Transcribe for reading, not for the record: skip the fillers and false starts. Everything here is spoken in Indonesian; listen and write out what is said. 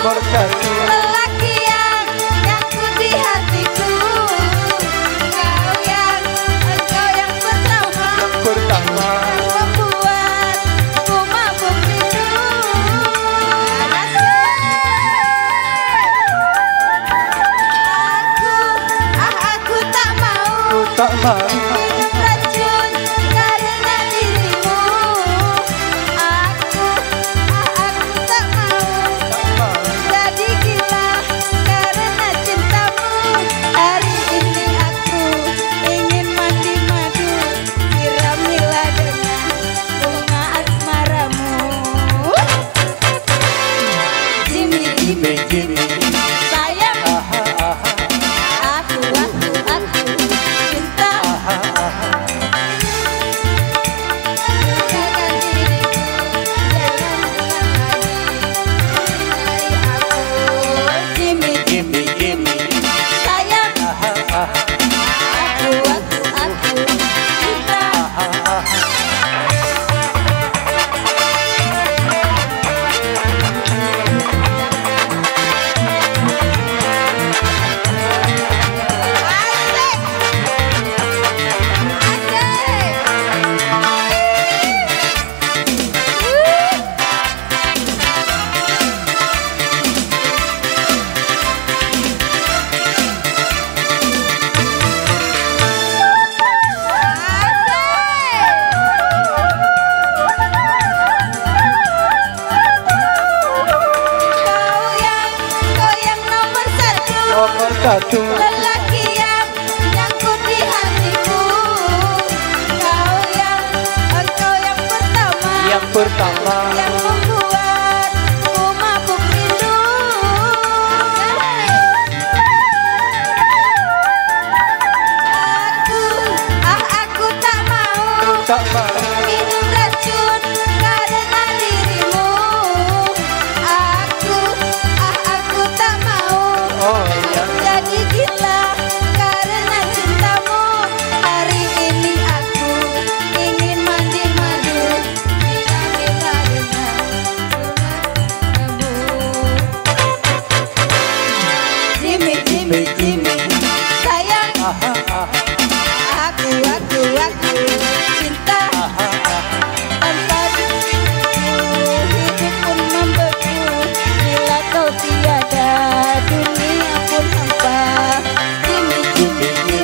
nomor satu. Lelaki yang nyangkut di hatiku, engkau yang pertama, Yang pertama. membuatku mabuk rindu. Aku tak mau Tak mau. minum racun karena dirimu. Aku tak mau jadi gila karena cintamu. Hari ini aku ingin mandi madu, siramilah dengan bunga asmaramu. Jimmy, Jimmy, Jimmy. sayang, aku cinta. Tinggalkan diriku, jangan ulang lagi mencintai aku. Jimmy, Jimmy, Jimmy. sayang, aku cinta. Asik, Kau yang nomor satu, Nomor satu. lelaki yang nyangkut di hatiku. Engkau yang pertama, Yang pertama. yang membuatku mabuk rindu. Aku tak mau Tak mau. minum racun karena dirimu. Aku tak mau Oh ya. jadi gila karena cintamu. Hari ini aku ingin mandi madu, siramilah dengan bunga bambu. Jimmy, Jimmy, Jimmy, sayang, aku cinta. Tanpa dirimu hidup pun membeku, bila kau tiada dunia pun hampa. Jimmy, Jimmy,